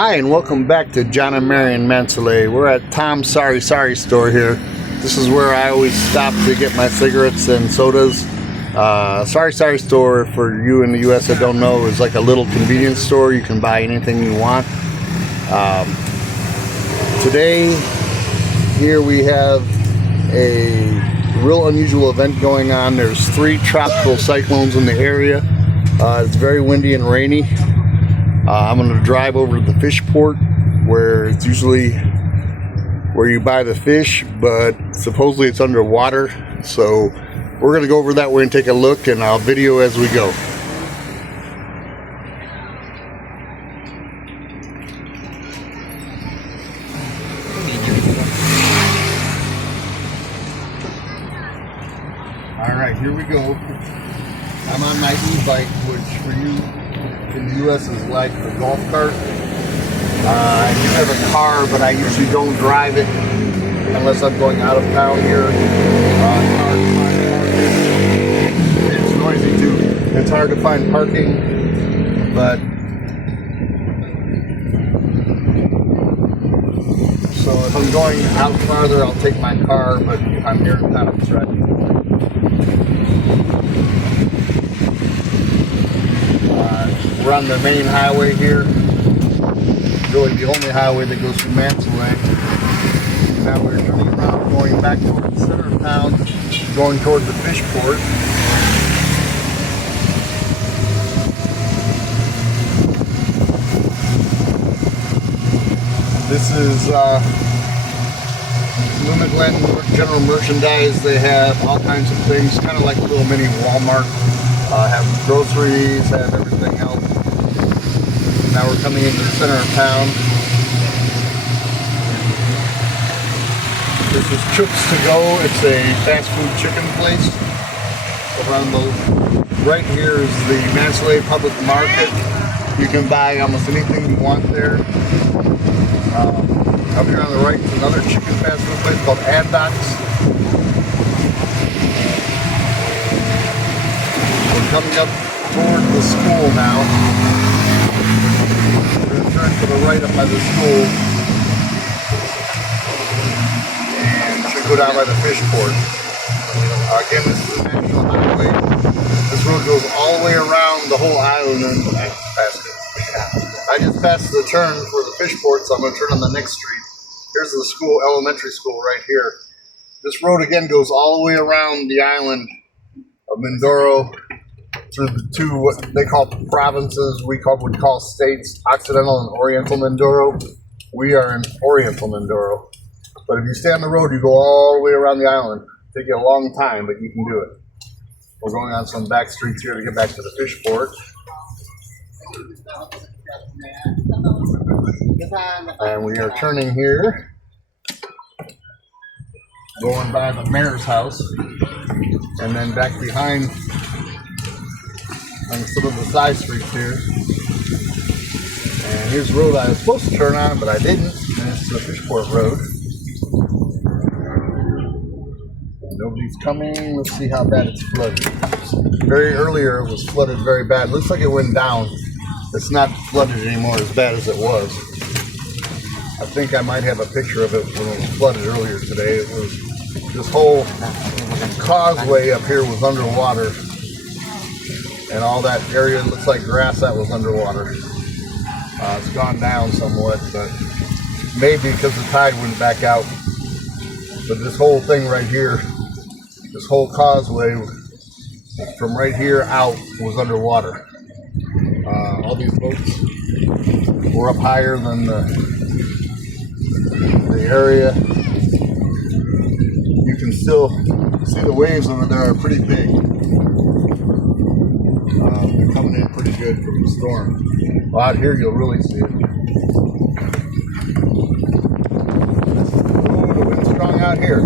Hi, and welcome back to John and Marion Mansalay. We're at Tom's Sorry Store here. This is where I always stop to get my cigarettes and sodas. Sorry Store, for you in the U.S. that don't know, is like a little convenience store. You can buy anything you want. Today, here we have a real unusual event going on. There's 3 tropical cyclones in the area. It's very windy and rainy. I'm going to drive over to the fish port, where it's usually where you buy the fish, but supposedly it's underwater. So we're going to go over that way and take a look, and I'll video as we go. Alright, here we go. I'm on my e-bike, which for you in the U.S. is like a golf cart. I do have a car, but I usually don't drive it unless I'm going out of town here. It's noisy too. It's hard to find parking, but so if I'm going out farther, I'll take my car, but if I'm here in town, it's right. We're on the main highway here, really the only highway that goes from Mansalay. Now we're turning around, going back toward the center of town, going toward the fish port. This is Lumen General Merchandise. They have all kinds of things, kind of like a little mini Walmart. Have groceries, have everything else. Now we're coming into the center of town. This is Chooks To Go. It's a fast food chicken place. Around the right here is the Mansalay Public Market. You can buy almost anything you want there. Up here on the right is another chicken fast food place called Addox. Coming up toward the school now. We're going to turn to the right up by the school and should go down by the fish port. Again, this is a national highway. This road goes all the way around the whole island. I just passed the turn for the fish port, so I'm going to turn on the next street. Here's the school, elementary school right here. This road again goes all the way around the island of Mindoro, through the 2 what they call provinces, would call states, Occidental and Oriental Mindoro. We are in Oriental Mindoro. But if you stay on the road, you go all the way around the island. It'll take you a long time, but you can do it. We're going on some back streets here to get back to the fish port. And we are turning here, going by the mayor's house, and then back behind on some of the side streets here. And here's the road I was supposed to turn on, but I didn't. And it's the Fishport Road. Nobody's coming. Let's see how bad it's flooded. Very earlier it was flooded very bad. Looks like it went down. It's not flooded anymore as bad as it was. I think I might have a picture of it when it was flooded earlier today. It was, this whole causeway up here was underwater. And all that area looks like grass that was underwater. It's gone down somewhat, but maybe because the tide went back out. But this whole thing right here, this whole causeway from right here out was underwater. All these boats were up higher than the area. You can still see the waves over there are pretty big. They're coming in pretty good from the storm. Well, out here you'll really see it. Oh, the wind's strong out here.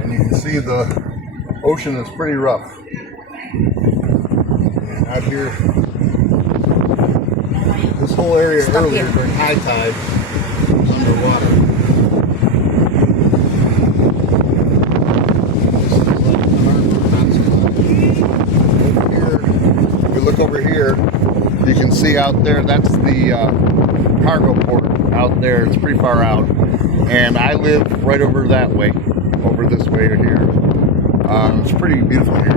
And you can see the ocean is pretty rough. And out here, this whole area earlier during high tide was underwater. see out there, that's the cargo port out there. It's pretty far out. And I live right over that way, over this way here. It's pretty beautiful here.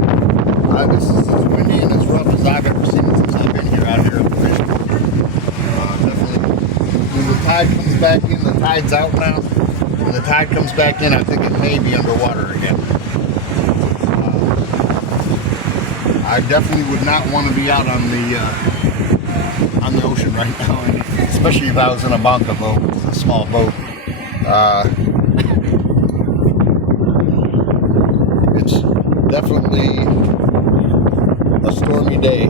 This is as windy and as rough as I've ever seen it since I've been here out here at the fish port. Definitely. When the tide comes back in, the tide's out now. When the tide comes back in, I think it may be underwater again. I definitely would not want to be out on the ocean right now, especially if I was in a banca boat, a small boat. It's definitely a stormy day.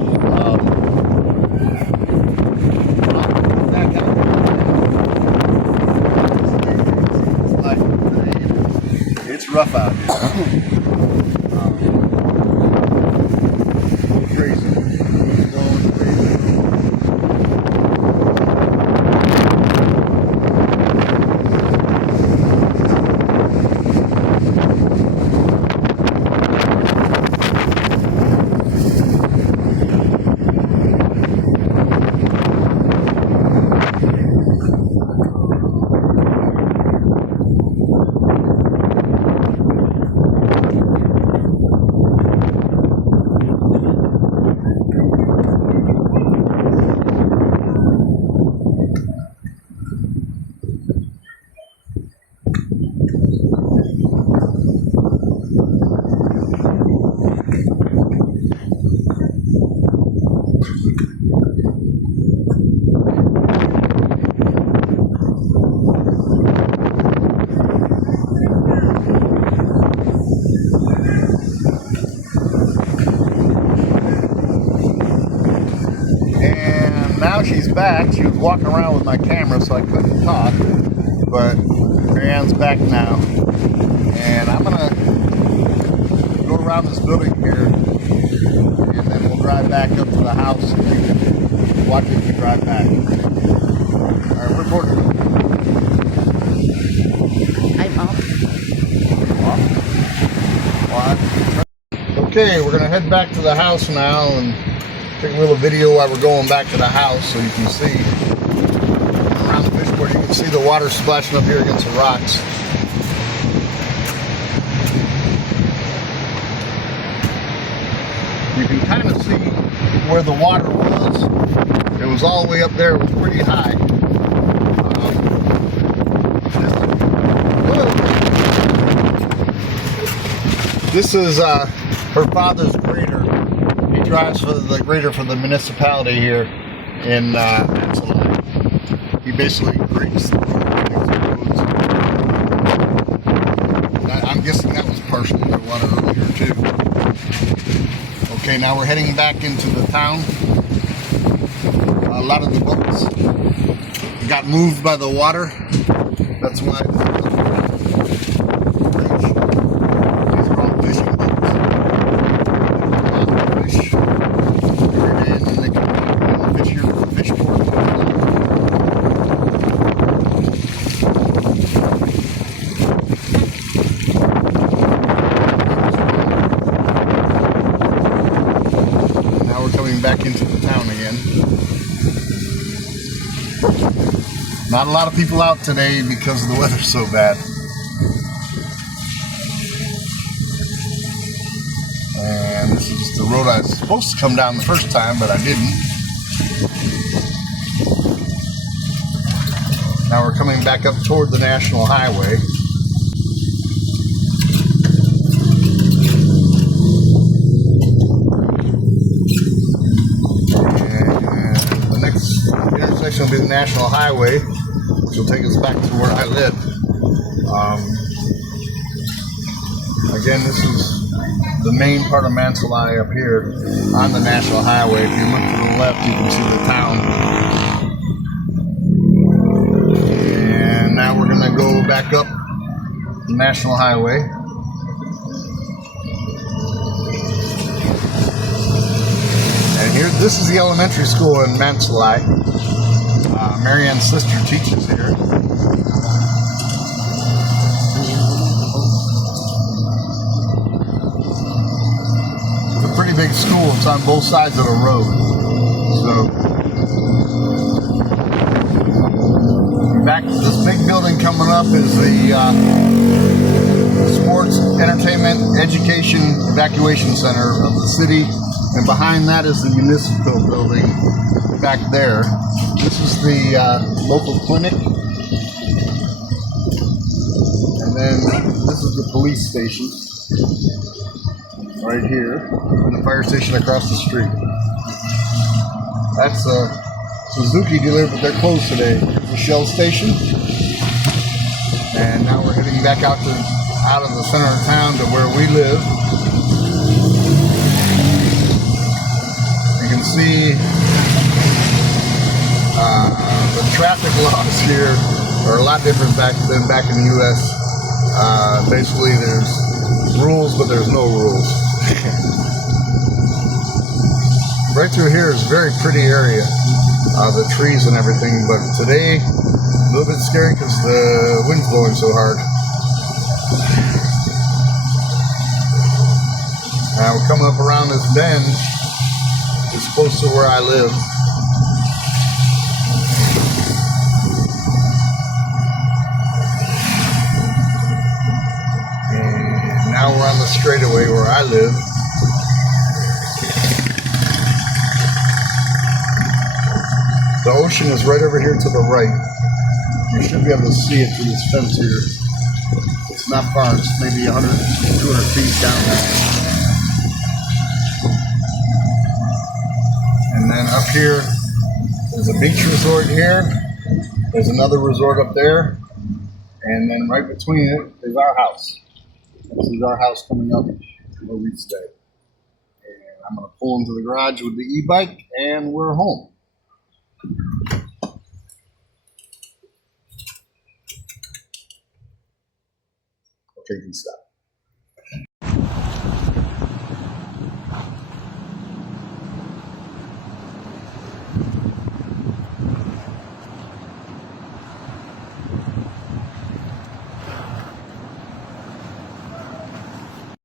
It's rough out here. Crazy. Going crazy. Now she's back. She was walking around with my camera, so I couldn't talk. But Marianne's back now, and I'm gonna go around this building here, and then we'll drive back up to the house, and you can watch as we drive back. All right, we're recording. I'm off. Okay, we're gonna head back to the house now and take a little video while we're going back to the house so you can see around the fish port. You can see the water splashing up here against the rocks. You can kind of see where the water was. It was all the way up there. It was pretty high. This is her father's grader. He drives for the grader for the municipality here in Mansalay. He basically grades the roads. I'm guessing that was partially underwater earlier too. Okay, now we're heading back into the town. A lot of the boats got moved by the water. That's why these are all fishing boats. Fish and they can fish here for the fish port. Now we're coming back into the town again. Not a lot of people out today because the weather's so bad. And this is the road I was supposed to come down the first time, but I didn't. Now we're coming back up toward the National Highway. And the next intersection will be the National Highway, which will take us back to where I live. Again, this is the main part of Mansalay up here on the National Highway. If you look to the left, you can see the town. And now we're going to go back up the National Highway. And here, this is the elementary school in Mansalay. Marianne's sister teaches here. It's a pretty big school. It's on both sides of the road. So Back, this big building coming up is the Sports, Entertainment, Education, Evacuation Center of the city. And behind that is the municipal building back there. This is the local clinic. And then this is the police station right here. And the fire station across the street. That's a Suzuki dealer, but they're closed today. The Shell station. And now we're heading back out of the center of town to where we live. You can see the traffic laws here are a lot different than back in the U.S. Basically, there's rules, but there's no rules. Right through here is a very pretty area, the trees and everything, but today a little bit scary because the wind's blowing so hard. We're coming up around this bend. It's close to where I live. And now we're on the straightaway where I live. The ocean is right over here to the right. You should be able to see it through this fence here. It's not far, it's maybe 100, 200 feet down there. And then up here, there's a beach resort here. There's another resort up there. And then right between it is our house. This is our house coming up where we stay. And I'm going to pull into the garage with the e-bike and we're home. Okay, you can stop.